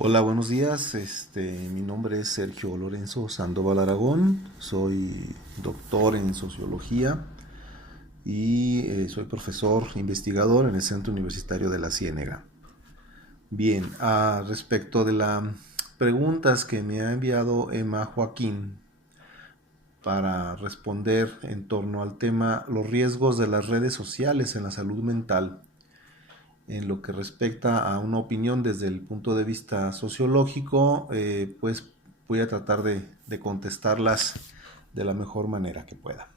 Hola, buenos días. Mi nombre es Sergio Lorenzo Sandoval Aragón. Soy doctor en sociología y soy profesor investigador en el Centro Universitario de la Ciénega. Bien, respecto de las preguntas que me ha enviado Emma Joaquín para responder en torno al tema los riesgos de las redes sociales en la salud mental, en lo que respecta a una opinión desde el punto de vista sociológico, pues voy a tratar de contestarlas de la mejor manera que pueda.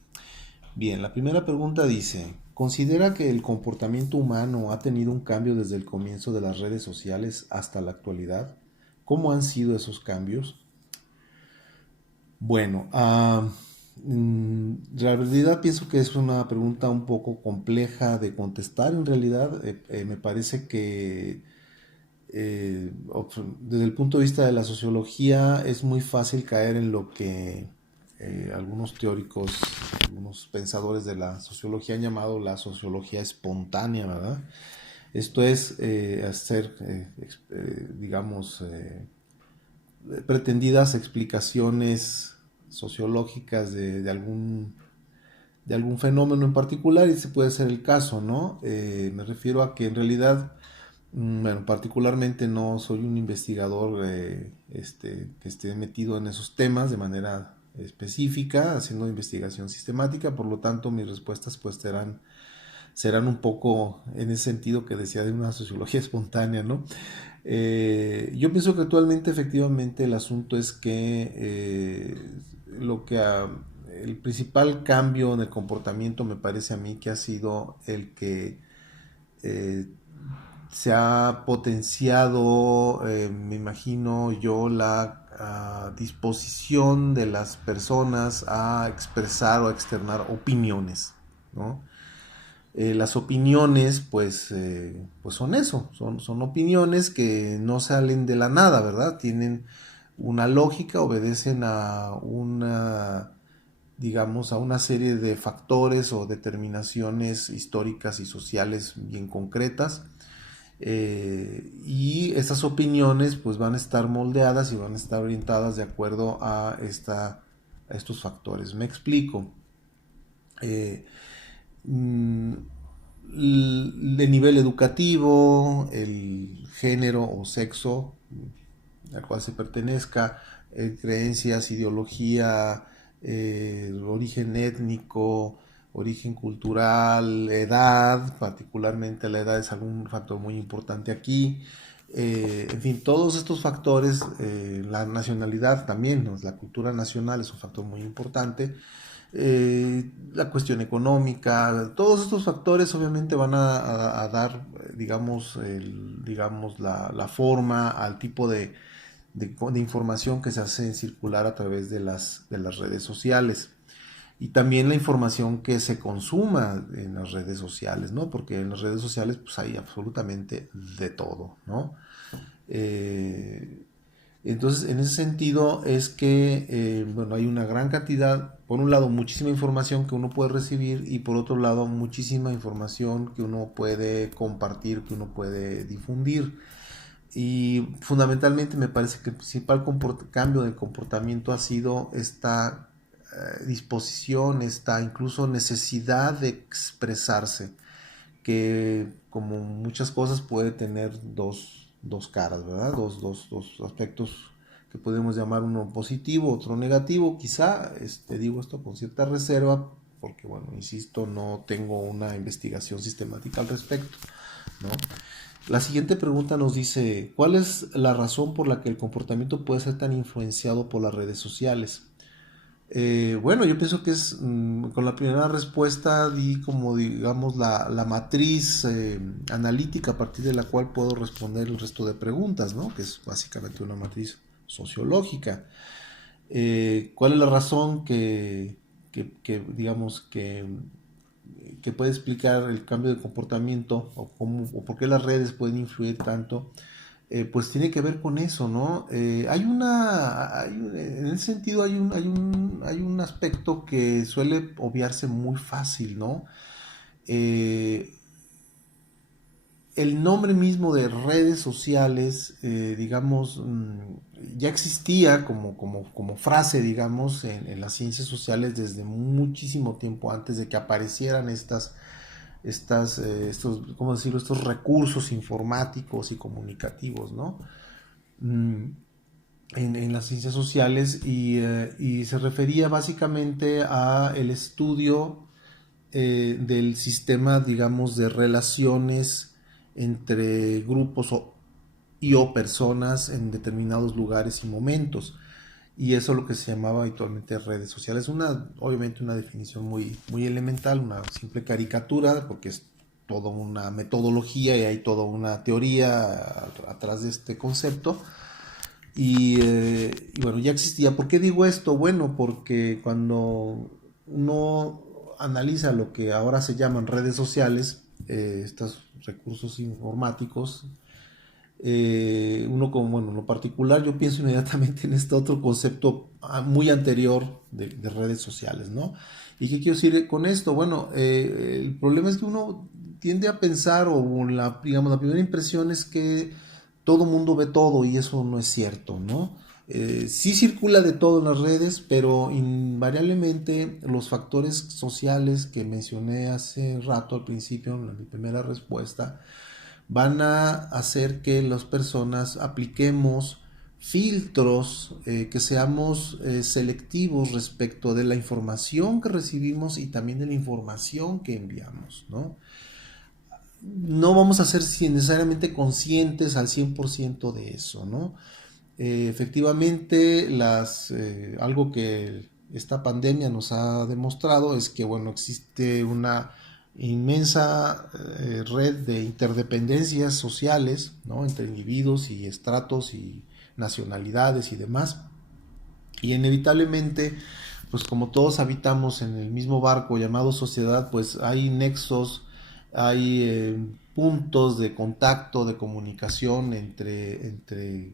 Bien, la primera pregunta dice, ¿considera que el comportamiento humano ha tenido un cambio desde el comienzo de las redes sociales hasta la actualidad? ¿Cómo han sido esos cambios? Bueno, la realidad pienso que es una pregunta un poco compleja de contestar. En realidad, me parece que desde el punto de vista de la sociología es muy fácil caer en lo que algunos teóricos, algunos pensadores de la sociología han llamado la sociología espontánea, ¿verdad? Esto es hacer, digamos, pretendidas explicaciones sociológicas de algún fenómeno en particular, y ese puede ser el caso, ¿no? Me refiero a que en realidad, bueno, particularmente no soy un investigador que esté metido en esos temas de manera específica, haciendo investigación sistemática, por lo tanto mis respuestas pues serán un poco en ese sentido que decía de una sociología espontánea, ¿no? Yo pienso que actualmente efectivamente el asunto es que lo que el principal cambio en el comportamiento me parece a mí que ha sido el que eh, se ha potenciado, me imagino yo, la disposición de las personas a expresar o a externar opiniones, ¿no? Las opiniones, pues son eso, son opiniones que no salen de la nada, ¿verdad? Tienen una lógica, obedecen a una, digamos, a una serie de factores o determinaciones históricas y sociales bien concretas. Y estas opiniones pues van a estar moldeadas y van a estar orientadas de acuerdo a estos factores. Me explico. Eh, mm, de nivel educativo, el género o sexo al cual se pertenezca, creencias, ideología, origen étnico, origen cultural, edad, particularmente la edad es algún factor muy importante aquí. En fin, todos estos factores, la nacionalidad también, ¿no? La cultura nacional es un factor muy importante. La cuestión económica, todos estos factores obviamente van a dar, digamos la forma al tipo de información que se hace circular a través de las redes sociales. Y también la información que se consuma en las redes sociales, ¿no? Porque en las redes sociales pues hay absolutamente de todo, ¿no? Eh, entonces, en ese sentido es que, bueno, hay una gran cantidad, por un lado, muchísima información que uno puede recibir y por otro lado, muchísima información que uno puede compartir, que uno puede difundir. Y fundamentalmente me parece que el principal cambio del comportamiento ha sido esta disposición, esta incluso necesidad de expresarse, que como muchas cosas puede tener dos caras, ¿verdad? Dos aspectos que podemos llamar uno positivo, otro negativo. Quizá digo esto con cierta reserva, porque bueno, insisto, no tengo una investigación sistemática al respecto, ¿no? La siguiente pregunta nos dice, ¿cuál es la razón por la que el comportamiento puede ser tan influenciado por las redes sociales? Bueno, yo pienso que es, con la primera respuesta di como digamos la matriz analítica a partir de la cual puedo responder el resto de preguntas, ¿no? Que es básicamente una matriz sociológica. ¿Cuál es la razón digamos, que puede explicar el cambio de comportamiento o por qué las redes pueden influir tanto? Pues tiene que ver con eso, ¿no? En ese sentido hay un aspecto que suele obviarse muy fácil, ¿no? Eh, el nombre mismo de redes sociales, digamos, ya existía como frase, digamos, en las ciencias sociales desde muchísimo tiempo antes de que aparecieran ¿cómo decirlo? Estos recursos informáticos y comunicativos, ¿no? Mm, en las ciencias sociales y se refería básicamente a el estudio del sistema, digamos, de relaciones entre grupos o personas en determinados lugares y momentos. Y eso es lo que se llamaba habitualmente redes sociales. Obviamente una definición muy elemental, una simple caricatura, porque es toda una metodología y hay toda una teoría atrás de este concepto. Y bueno, ya existía. ¿Por qué digo esto? Bueno, porque cuando uno analiza lo que ahora se llaman redes sociales, estos recursos informáticos, uno como, bueno, en lo particular yo pienso inmediatamente en este otro concepto muy anterior de redes sociales, ¿no? ¿Y qué quiero decir con esto? Bueno, el problema es que uno tiende a pensar, o digamos, la primera impresión es que todo mundo ve todo y eso no es cierto, ¿no? Sí circula de todo en las redes, pero invariablemente los factores sociales que mencioné hace rato al principio, en mi primera respuesta, van a hacer que las personas apliquemos filtros, que seamos selectivos respecto de la información que recibimos y también de la información que enviamos, ¿no? No vamos a ser necesariamente conscientes al 100% de eso, ¿no? Efectivamente, algo que esta pandemia nos ha demostrado es que, bueno, existe una inmensa red de interdependencias sociales, ¿no? Entre individuos y estratos y nacionalidades y demás. Y inevitablemente, pues como todos habitamos en el mismo barco llamado sociedad, pues hay nexos, hay puntos de contacto, de comunicación entre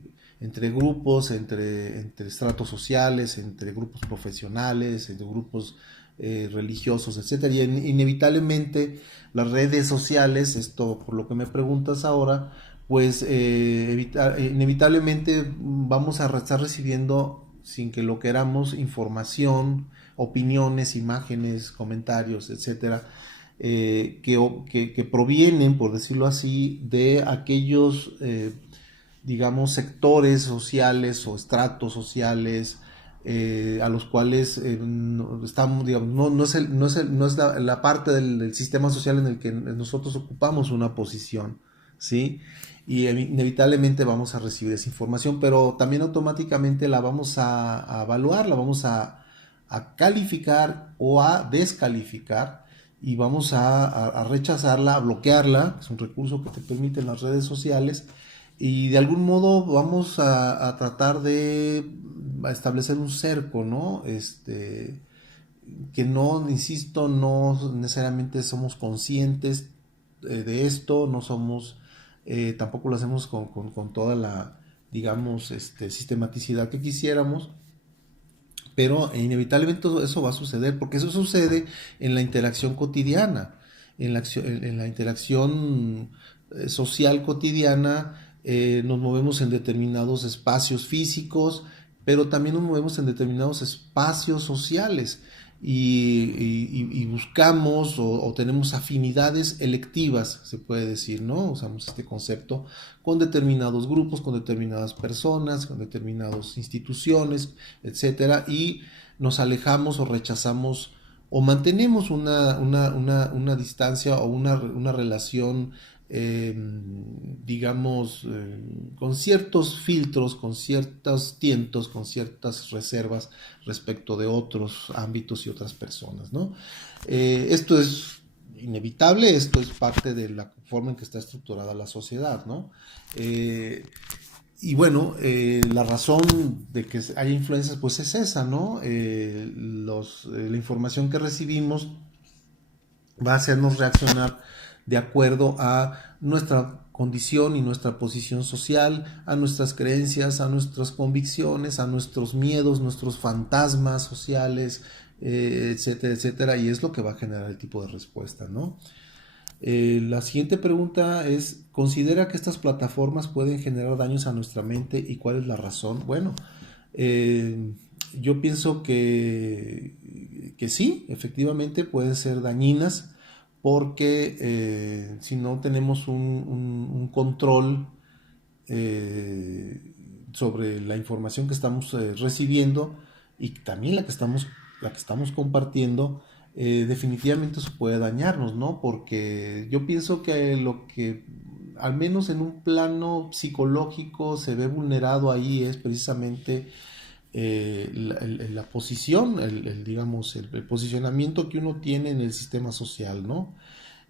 grupos, entre estratos sociales, entre grupos profesionales, entre grupos religiosos, etcétera. Y inevitablemente las redes sociales, esto por lo que me preguntas ahora, pues inevitablemente vamos a estar recibiendo, sin que lo queramos, información, opiniones, imágenes, comentarios, etcétera, que provienen, por decirlo así, de aquellos, digamos, sectores sociales o estratos sociales, a los cuales estamos, digamos, no es la parte del sistema social en el que nosotros ocupamos una posición, ¿sí? Y inevitablemente vamos a recibir esa información, pero también automáticamente la vamos a evaluar, la vamos a calificar o a descalificar y vamos a rechazarla, a bloquearla, es un recurso que te permiten las redes sociales, y de algún modo vamos a tratar de establecer un cerco, ¿no? Que no, insisto, no necesariamente somos conscientes de esto, no somos, tampoco lo hacemos con toda la, digamos, sistematicidad que quisiéramos, pero inevitablemente eso va a suceder, porque eso sucede en la interacción cotidiana, en la interacción social cotidiana. Nos movemos en determinados espacios físicos, pero también nos movemos en determinados espacios sociales y buscamos o tenemos afinidades electivas, se puede decir, ¿no? Usamos este concepto con determinados grupos, con determinadas personas, con determinadas instituciones, etcétera, y nos alejamos o rechazamos o mantenemos una distancia o una relación, digamos, con ciertos filtros, con ciertos tientos, con ciertas reservas respecto de otros ámbitos y otras personas, ¿no? Esto es inevitable, esto es parte de la forma en que está estructurada la sociedad, ¿no? Y bueno, la razón de que haya influencias pues es esa, ¿no? La información que recibimos va a hacernos reaccionar de acuerdo a nuestra condición y nuestra posición social, a nuestras creencias, a nuestras convicciones, a nuestros miedos, nuestros fantasmas sociales, etcétera, etcétera, y es lo que va a generar el tipo de respuesta, ¿no? La siguiente pregunta es, ¿considera que estas plataformas pueden generar daños a nuestra mente y cuál es la razón? Bueno, eh, yo pienso que sí, efectivamente pueden ser dañinas porque si no tenemos un control eh, sobre la información que estamos recibiendo y también la que estamos compartiendo, definitivamente eso puede dañarnos, ¿no? Porque yo pienso que lo que, al menos en un plano psicológico, se ve vulnerado ahí es precisamente la posición, digamos, el posicionamiento que uno tiene en el sistema social, ¿no?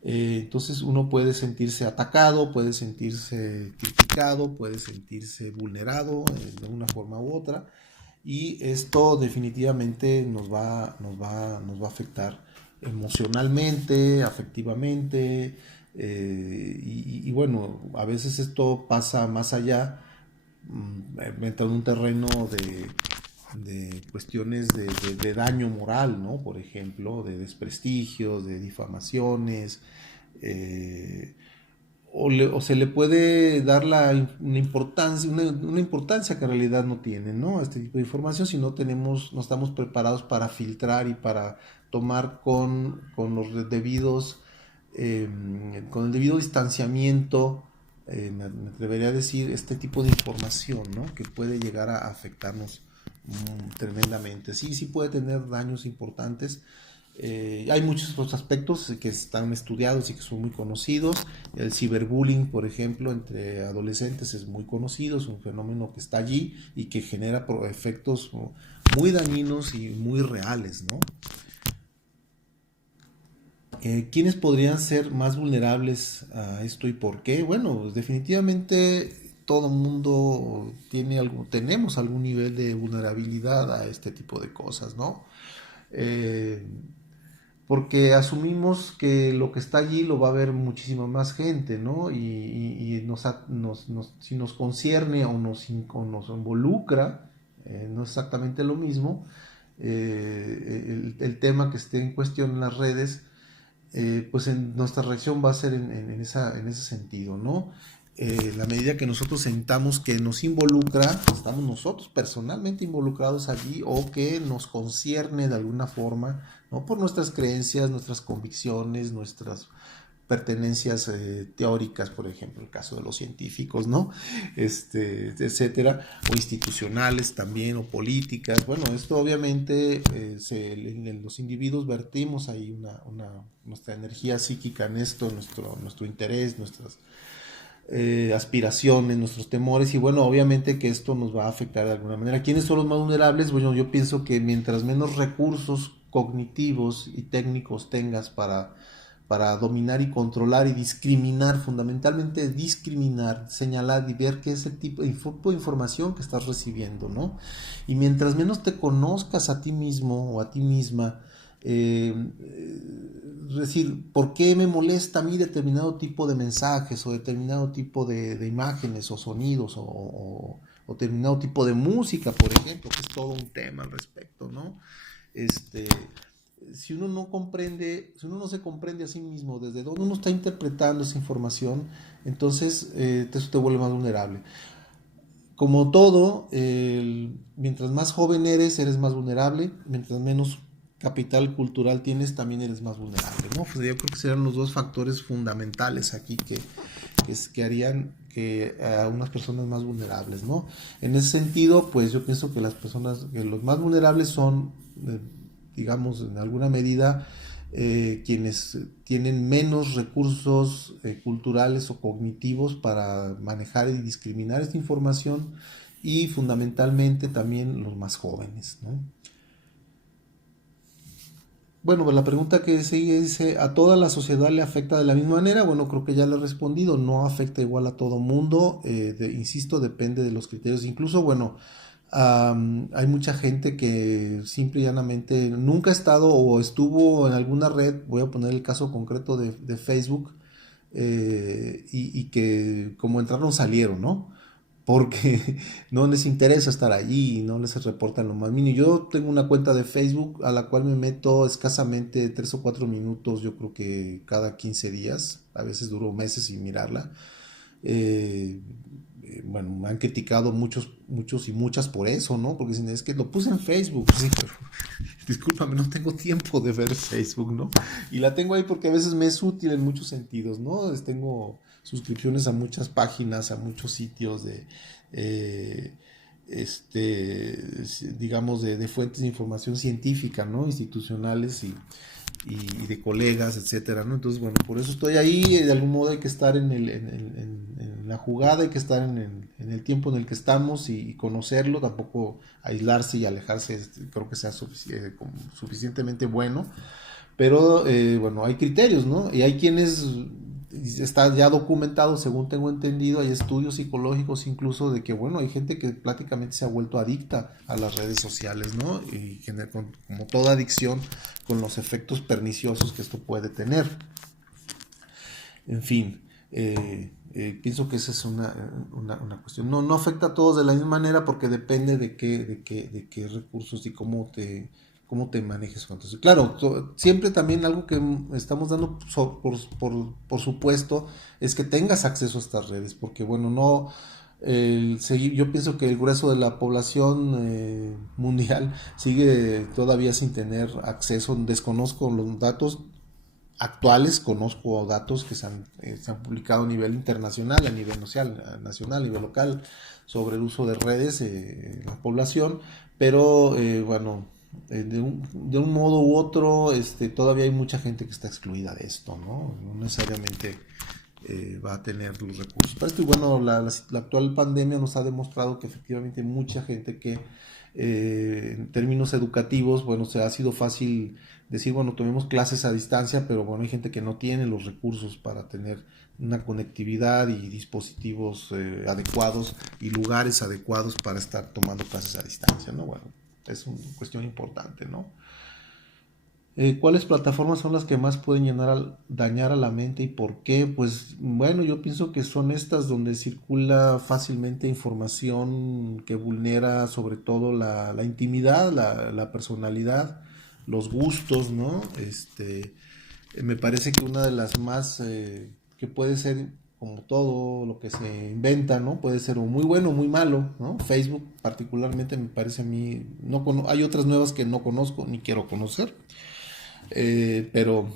Entonces uno puede sentirse atacado, puede sentirse criticado, puede sentirse vulnerado de una forma u otra y esto definitivamente nos va a afectar emocionalmente, afectivamente y bueno, a veces esto pasa más allá, entra en un terreno de cuestiones de daño moral, ¿no? Por ejemplo, de desprestigios, de difamaciones, eh, o se le puede dar una importancia que en realidad no tiene, ¿no? Este tipo de información si no estamos preparados para filtrar y para tomar con los debidos, eh, con el debido distanciamiento, me atrevería a decir, este tipo de información, ¿no? Que puede llegar a afectarnos tremendamente. Sí, sí puede tener daños importantes. Hay muchos otros aspectos que están estudiados y que son muy conocidos. El ciberbullying, por ejemplo, entre adolescentes es muy conocido, es un fenómeno que está allí y que genera efectos muy dañinos y muy reales, ¿no? ¿Quiénes podrían ser más vulnerables a esto y por qué? Bueno, pues definitivamente todo mundo tenemos algún nivel de vulnerabilidad a este tipo de cosas, ¿no? Eh, Porque asumimos que lo que está allí lo va a ver muchísima más gente, ¿no? Y si nos concierne o nos involucra, no es exactamente lo mismo, el tema que esté en cuestión en las redes, pues nuestra reacción va a ser en ese sentido, ¿no? La medida que nosotros sentamos que nos involucra, estamos nosotros personalmente involucrados allí o que nos concierne de alguna forma, ¿no? Por nuestras creencias, nuestras convicciones, nuestras pertenencias teóricas, por ejemplo, el caso de los científicos, ¿no? Etcétera, o institucionales también, o políticas. Bueno, esto obviamente en los individuos vertimos ahí nuestra energía psíquica en esto, nuestro interés, nuestras aspiraciones, nuestros temores y bueno, obviamente que esto nos va a afectar de alguna manera. ¿Quiénes son los más vulnerables? Bueno, yo pienso que mientras menos recursos cognitivos y técnicos tengas para dominar y controlar y discriminar, fundamentalmente discriminar, señalar y ver qué es el tipo de información que estás recibiendo, ¿no? Y mientras menos te conozcas a ti mismo o a ti misma, es decir, ¿por qué me molesta a mí determinado tipo de mensajes o determinado tipo de imágenes o sonidos o determinado tipo de música, por ejemplo, que es todo un tema al respecto, ¿no? Este, si uno no comprende, si uno no se comprende a sí mismo desde dónde uno está interpretando esa información, entonces eso te vuelve más vulnerable. Como todo, mientras más joven eres más vulnerable, mientras menos capital cultural tienes, también eres más vulnerable, ¿no? Pues yo creo que serían los dos factores fundamentales aquí que harían que a unas personas más vulnerables, ¿no? En ese sentido, pues yo pienso que que los más vulnerables son, digamos, en alguna medida, quienes tienen menos recursos culturales o cognitivos para manejar y discriminar esta información y fundamentalmente también los más jóvenes, ¿no? Bueno, pues la pregunta que sigue dice, ¿a toda la sociedad le afecta de la misma manera? Bueno, creo que ya le he respondido, no afecta igual a todo mundo, insisto, depende de los criterios. Incluso, bueno, hay mucha gente que simple y llanamente nunca ha estado o estuvo en alguna red, voy a poner el caso concreto de Facebook, y que como entraron salieron, ¿no? porque no les interesa estar allí, no les reportan lo más mínimo. Yo tengo una cuenta de Facebook a la cual me meto escasamente 3 o 4 minutos, yo creo que cada 15 días, a veces duro meses sin mirarla. Eh, bueno, me han criticado muchos y muchas por eso, ¿no? Porque dicen, es que lo puse en Facebook, sí, pero discúlpame, no tengo tiempo de ver Facebook, ¿no? Y la tengo ahí porque a veces me es útil en muchos sentidos, ¿no? Tengo suscripciones a muchas páginas, a muchos sitios eh, este, digamos, de fuentes de información científica, ¿no? Institucionales y de colegas, etcétera, ¿no? Entonces, bueno, por eso estoy ahí, de algún modo hay que estar en la jugada, hay que estar en el tiempo en el que estamos y conocerlo, tampoco aislarse y alejarse, creo que sea suficientemente bueno, pero bueno, hay criterios, ¿no? Y hay quienes, está ya documentado, según tengo entendido, hay estudios psicológicos incluso de que, bueno, hay gente que prácticamente se ha vuelto adicta a las redes sociales, ¿no? Y como toda adicción, con los efectos perniciosos que esto puede tener. En fin, pienso que esa es una cuestión. No afecta a todos de la misma manera porque depende de qué recursos y cómo te manejes. Entonces, claro, siempre también algo que estamos dando por supuesto es que tengas acceso a estas redes, porque bueno, no, yo pienso que el grueso de la población mundial sigue todavía sin tener acceso, desconozco los datos actuales, conozco datos que se han publicado a nivel internacional, a nivel nacional, a nivel local, sobre el uso de redes en la población, pero bueno, de un modo u otro, todavía hay mucha gente que está excluida de esto, ¿no? No necesariamente va a tener los recursos. Pero esto, y bueno, la actual pandemia nos ha demostrado que efectivamente hay mucha gente que en términos educativos, bueno, se ha sido fácil decir, bueno, tomemos clases a distancia, pero bueno, hay gente que no tiene los recursos para tener una conectividad y dispositivos adecuados y lugares adecuados para estar tomando clases a distancia, ¿no? Bueno, es una cuestión importante, ¿no? ¿Cuáles plataformas son las que más pueden dañar a la mente y por qué? Pues bueno, yo pienso que son estas donde circula fácilmente información que vulnera sobre todo la intimidad, la personalidad, los gustos, ¿no? Me parece que una de las más, que puede ser como todo lo que se inventa, ¿no? Puede ser o muy bueno o muy malo, ¿no? Facebook particularmente me parece a mí, no hay otras nuevas que no conozco ni quiero conocer. Pero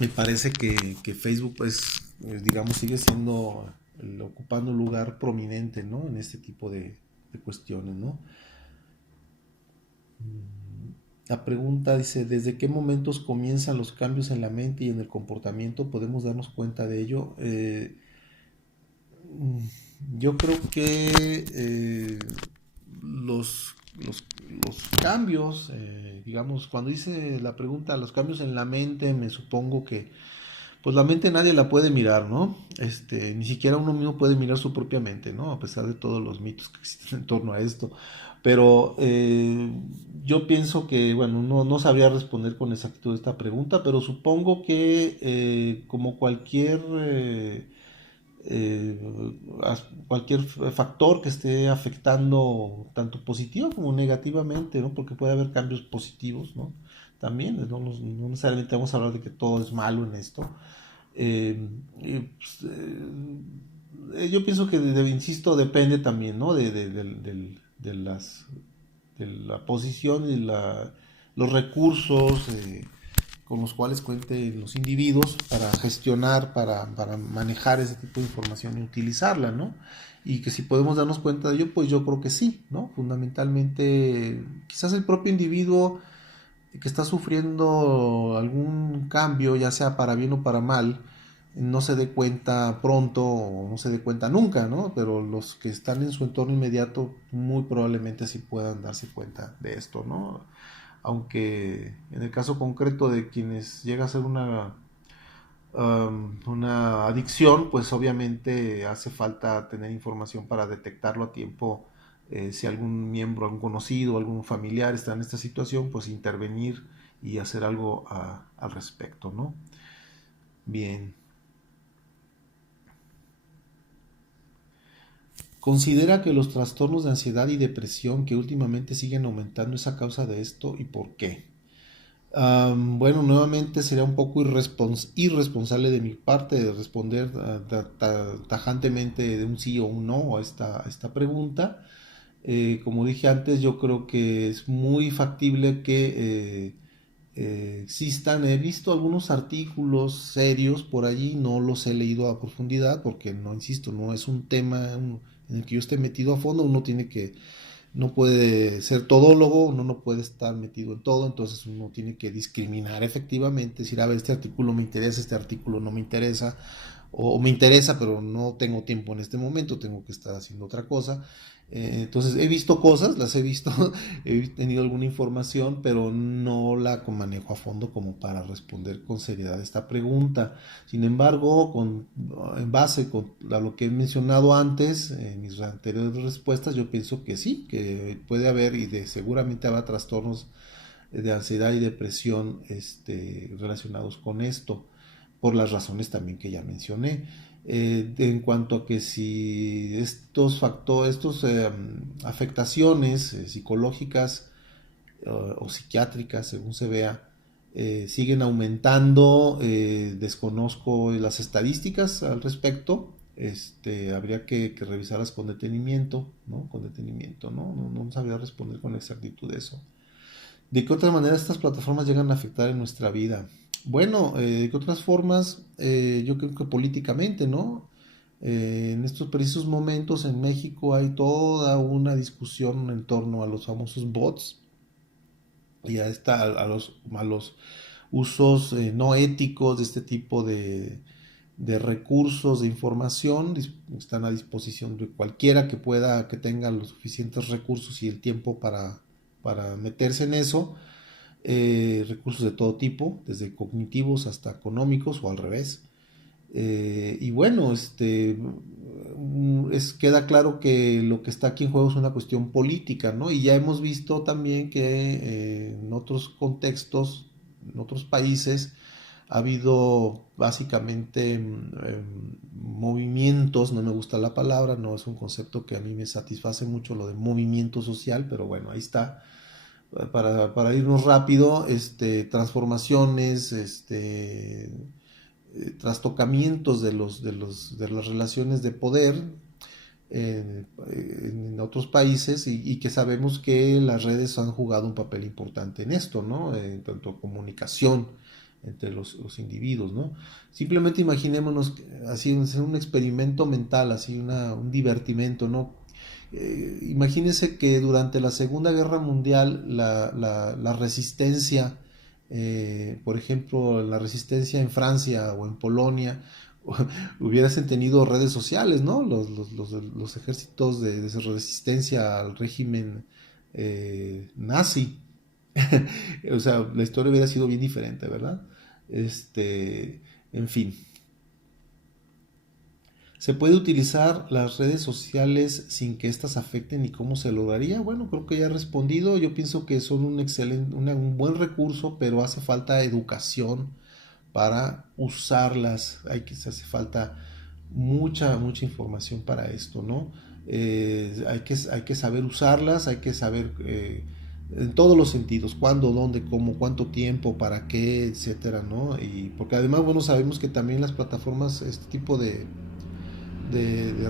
me parece que Facebook, pues, digamos, sigue siendo, ocupando un lugar prominente, ¿no? En este tipo de cuestiones, ¿no? La pregunta dice, ¿desde qué momentos comienzan los cambios en la mente y en el comportamiento? ¿Podemos darnos cuenta de ello? Yo creo que los cambios, digamos, cuando hice la pregunta, los cambios en la mente, me supongo que, pues la mente nadie la puede mirar, ¿no? Ni siquiera uno mismo puede mirar su propia mente, ¿no? A pesar de todos los mitos que existen en torno a esto. Pero yo pienso que, bueno, no sabría responder con exactitud esta pregunta, pero supongo que como eh, cualquier factor que esté afectando tanto positivo como negativamente, ¿no? Porque puede haber cambios positivos, ¿no? También, no necesariamente vamos a hablar de que todo es malo en esto. Pues, yo pienso que, insisto, depende también, ¿no? De la posición y los recursos con los cuales cuenten los individuos para gestionar, para manejar ese tipo de información y utilizarla, ¿no? Y que si podemos darnos cuenta de ello, pues yo creo que sí, ¿no? Fundamentalmente, quizás el propio individuo que está sufriendo algún cambio, ya sea para bien o para mal, no se dé cuenta pronto o no se dé cuenta nunca, ¿no? Pero los que están en su entorno inmediato muy probablemente sí puedan darse cuenta de esto, ¿no? Aunque en el caso concreto de quienes llega a ser una adicción, pues obviamente hace falta tener información para detectarlo a tiempo. Si algún miembro, algún conocido, algún familiar está en esta situación, pues intervenir y hacer algo al respecto, ¿no? Bien. ¿Considera que los trastornos de ansiedad y depresión que últimamente siguen aumentando es a causa de esto y por qué? Bueno, nuevamente sería un poco irresponsable de mi parte de responder tajantemente de un sí o un no a esta pregunta. Como dije antes, yo creo que es muy factible que existan. He visto algunos artículos serios por allí, no los he leído a profundidad porque no, insisto, no es un tema en el que yo esté metido a fondo. Uno tiene que, no puede ser todólogo, uno no puede estar metido en todo, entonces uno tiene que discriminar efectivamente, decir, a ver, este artículo me interesa, este artículo no me interesa, o me interesa, pero no tengo tiempo en este momento, tengo que estar haciendo otra cosa. Entonces he visto cosas, las he visto, he tenido alguna información, pero no la manejo a fondo como para responder con seriedad esta pregunta. Sin embargo, en base a lo que he mencionado antes, en mis anteriores respuestas, yo pienso que sí, que puede haber seguramente habrá trastornos de ansiedad y depresión relacionados con esto, por las razones también que ya mencioné. En cuanto a que si estos factores, estos afectaciones psicológicas o psiquiátricas, según se vea, siguen aumentando, desconozco las estadísticas al respecto. Habría que revisarlas con detenimiento, ¿no? Con detenimiento, ¿no? No sabría responder con exactitud eso. ¿De qué otra manera estas plataformas llegan a afectar en nuestra vida? Bueno, ¿de qué otras formas? Yo creo que políticamente, ¿no? En estos precisos momentos en México hay toda una discusión en torno a los famosos bots y a los usos no éticos de este tipo de recursos de información. Están a disposición de cualquiera que tenga los suficientes recursos y el tiempo para meterse en eso. Recursos de todo tipo, desde cognitivos hasta económicos o al revés. Y bueno, queda claro que lo que está aquí en juego es una cuestión política, ¿no? Y ya hemos visto también que en otros contextos, en otros países, ha habido básicamente movimientos, no me gusta la palabra, no es un concepto que a mí me satisface mucho lo de movimiento social, pero bueno, ahí está. Para irnos rápido, transformaciones, trastocamientos de las relaciones de poder en otros países y que sabemos que las redes han jugado un papel importante en esto, ¿no? En tanto comunicación entre los individuos, ¿no? Simplemente imaginémonos así un experimento mental, así un divertimento, ¿no? Imagínense que durante la Segunda Guerra Mundial la resistencia, por ejemplo, la resistencia en Francia o en Polonia, hubiesen tenido redes sociales, ¿no? Los ejércitos de resistencia al régimen nazi. O sea, la historia hubiera sido bien diferente, ¿verdad? En fin. ¿Se puede utilizar las redes sociales sin que éstas afecten y cómo se lograría? Bueno, creo que ya he respondido. Yo pienso que son un buen recurso, pero hace falta educación para usarlas. Hace falta mucha información para esto, ¿no? Hay que saber usarlas, hay que saber en todos los sentidos, cuándo, dónde, cómo, cuánto tiempo, para qué, etcétera, ¿no? Y porque además, bueno, sabemos que también las plataformas, este tipo de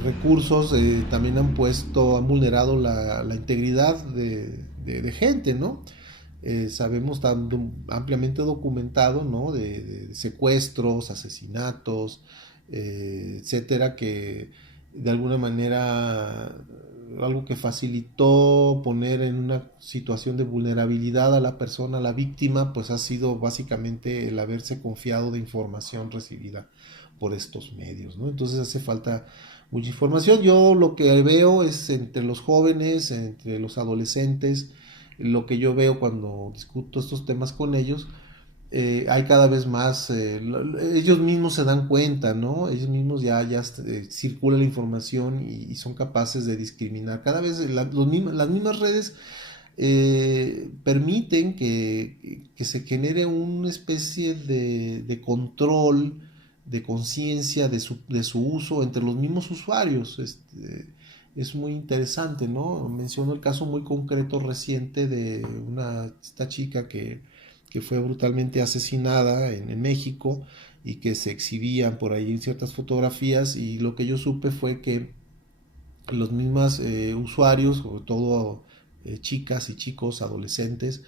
recursos también han vulnerado la integridad de gente, ¿no? Sabemos tan ampliamente documentado, ¿no? De secuestros, asesinatos, etcétera, que de alguna manera algo que facilitó poner en una situación de vulnerabilidad a la persona, a la víctima, pues ha sido básicamente el haberse confiado de información recibida por estos medios, ¿no? Entonces hace falta mucha información. Yo lo que veo es entre los jóvenes, entre los adolescentes, lo que yo veo cuando discuto estos temas con ellos, hay cada vez más, ellos mismos se dan cuenta, ¿no? Ellos mismos ya circula la información y son capaces de discriminar. Cada vez las mismas redes permiten que se genere una especie de control, de conciencia de su uso entre los mismos usuarios. es muy interesante, ¿no? Menciono el caso muy concreto reciente de esta chica que fue brutalmente asesinada en México y que se exhibían por ahí en ciertas fotografías, y lo que yo supe fue que los mismos usuarios, sobre todo chicas y chicos, adolescentes,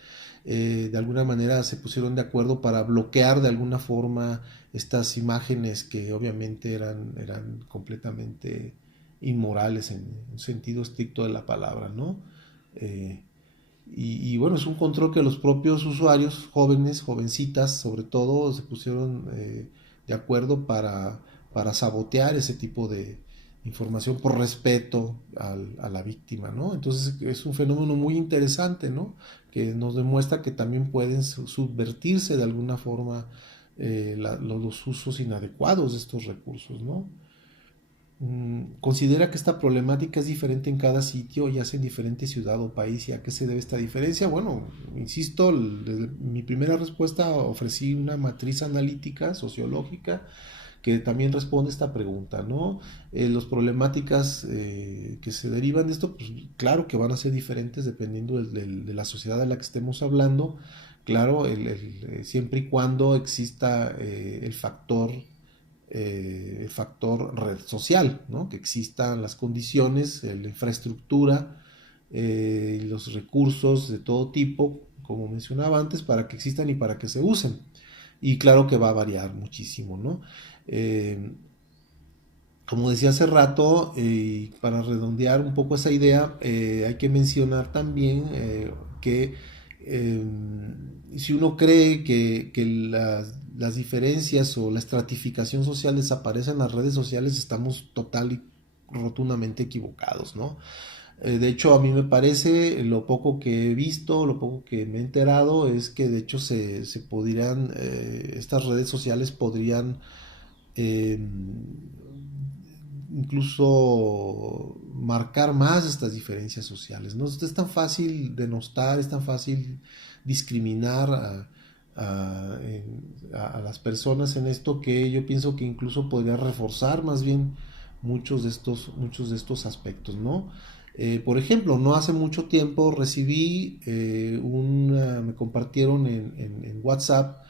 de alguna manera se pusieron de acuerdo para bloquear de alguna forma estas imágenes que obviamente eran completamente inmorales en un sentido estricto de la palabra, ¿no? Eh, bueno, es un control que los propios usuarios, jóvenes, jovencitas, sobre todo, se pusieron de acuerdo para sabotear ese tipo de información por respeto a la víctima, ¿no? Entonces es un fenómeno muy interesante, ¿no? Que nos demuestra que también pueden subvertirse de alguna forma los usos inadecuados de estos recursos, ¿no? Considera que esta problemática es diferente en cada sitio, ya sea en diferente ciudad o país, y a qué se debe esta diferencia. Bueno, insisto, desde mi primera respuesta ofrecí una matriz analítica, sociológica, que también responde a esta pregunta, ¿no? Las problemáticas que se derivan de esto, pues claro que van a ser diferentes dependiendo de la sociedad de la que estemos hablando, claro, siempre y cuando exista el factor red social, ¿no? Que existan las condiciones, la infraestructura, los recursos de todo tipo, como mencionaba antes, para que existan y para que se usen. Y claro que va a variar muchísimo, ¿no? Eh, Como decía hace rato, para redondear un poco esa idea, hay que mencionar también que eh, si uno cree que las diferencias o la estratificación social desaparece en las redes sociales, estamos total y rotundamente equivocados, ¿no? De hecho, a mí me parece, lo poco que he visto, lo poco que me he enterado, es que de hecho se podrían, estas redes sociales podrían eh, incluso marcar más estas diferencias sociales, ¿no? Es tan fácil denostar, es tan fácil discriminar a las personas en esto, que yo pienso que incluso podría reforzar más bien muchos de estos aspectos, ¿no? Por ejemplo, no hace mucho tiempo recibí me compartieron en WhatsApp,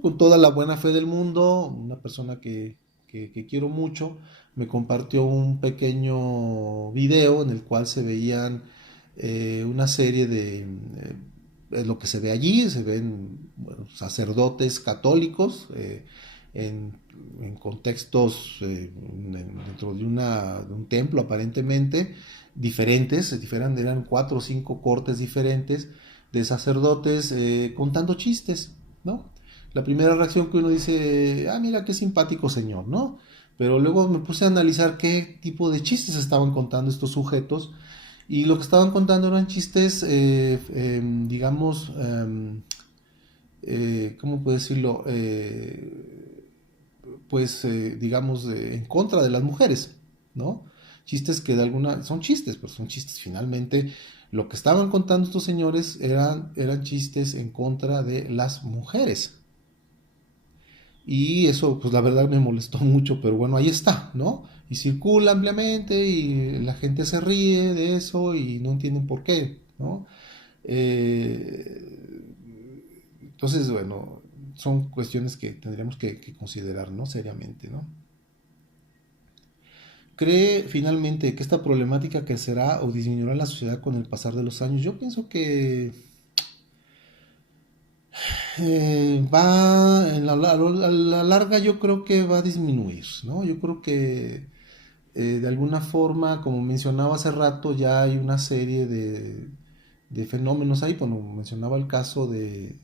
con toda la buena fe del mundo, una persona que quiero mucho, me compartió un pequeño video en el cual se veían una serie lo que se ve allí, se ven, bueno, sacerdotes católicos en, en contextos dentro de un templo aparentemente diferentes, eran 4 o 5 cortes diferentes de sacerdotes contando chistes, ¿no? La primera reacción que uno dice, ah, mira qué simpático señor, ¿no? Pero luego me puse a analizar qué tipo de chistes estaban contando estos sujetos, y lo que estaban contando eran chistes, digamos, ¿cómo puedo decirlo? Pues, digamos, en contra de las mujeres, ¿no? Chistes que de alguna, son chistes, pero son chistes finalmente. Lo que estaban contando estos señores eran chistes en contra de las mujeres. Y eso, pues la verdad me molestó mucho, pero bueno, ahí está, ¿no? Y circula ampliamente y la gente se ríe de eso y no entienden por qué, ¿no? Eh, entonces, bueno, son cuestiones que tendríamos que considerar, ¿no? Seriamente, ¿no? ¿Cree finalmente que esta problemática crecerá o disminuirá en la sociedad con el pasar de los años? Yo pienso que a la larga yo creo que va a disminuir, ¿no? Yo creo que de alguna forma, como mencionaba hace rato, ya hay una serie de fenómenos ahí. Bueno, mencionaba el caso de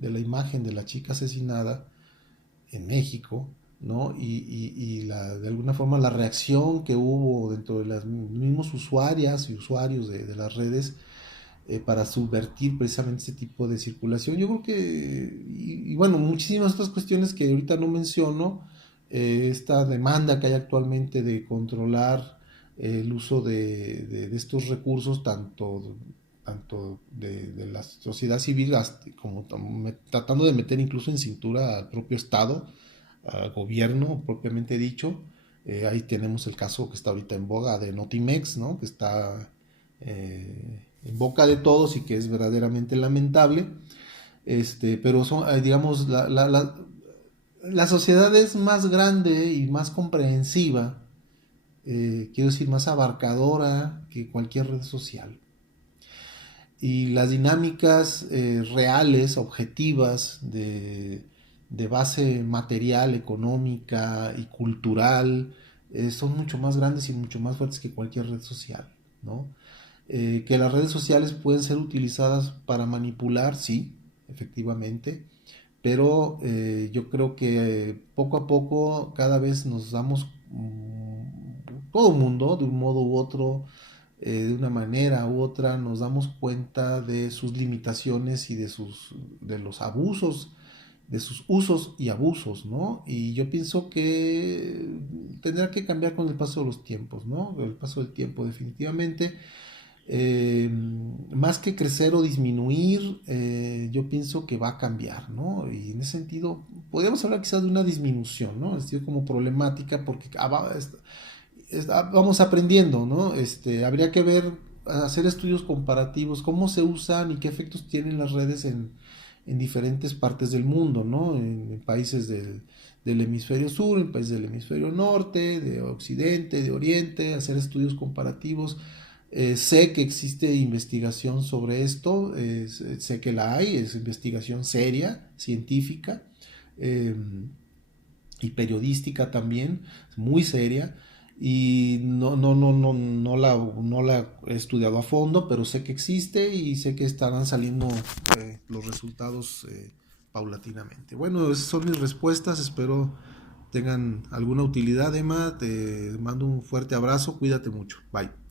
la imagen de la chica asesinada en México, ¿no? De alguna forma la reacción que hubo dentro de las mismos usuarias y usuarios de las redes para subvertir precisamente ese tipo de circulación. Yo creo que, bueno, muchísimas otras cuestiones que ahorita no menciono, esta demanda que hay actualmente de controlar el uso de estos recursos, tanto de la sociedad civil como tratando de meter incluso en cintura al propio Estado, al gobierno propiamente dicho, Ahí tenemos el caso que está ahorita en boga de Notimex, ¿no? Que está en boca de todos y que es verdaderamente lamentable. Pero son, digamos, la sociedad es más grande y más comprensiva, quiero decir, más abarcadora que cualquier red social. Y las dinámicas reales, objetivas, de base material, económica y cultural, son mucho más grandes y mucho más fuertes que cualquier red social, ¿no? Que las redes sociales pueden ser utilizadas para manipular, sí, efectivamente, pero yo creo que poco a poco cada vez nos damos, todo el mundo, de un modo u otro, de una manera u otra, nos damos cuenta de sus limitaciones y de los abusos, de sus usos y abusos, ¿no? Y yo pienso que tendrá que cambiar con el paso de los tiempos, ¿no? El paso del tiempo definitivamente. Más que crecer o disminuir, yo pienso que va a cambiar, ¿no? Y en ese sentido, podríamos hablar quizás de una disminución, ¿no? Es decir, como problemática, porque vamos aprendiendo, ¿no? Habría que ver, hacer estudios comparativos, cómo se usan y qué efectos tienen las redes en diferentes partes del mundo, ¿no? En países del hemisferio sur, en países del hemisferio norte, de occidente, de oriente, hacer estudios comparativos. Sé que existe investigación sobre esto, sé que la hay, es investigación seria, científica eh, y periodística también, muy seria. Y no la he estudiado a fondo, pero sé que existe y sé que estarán saliendo los resultados paulatinamente. Bueno, esas son mis respuestas, espero tengan alguna utilidad, Emma. Te mando un fuerte abrazo, cuídate mucho, bye.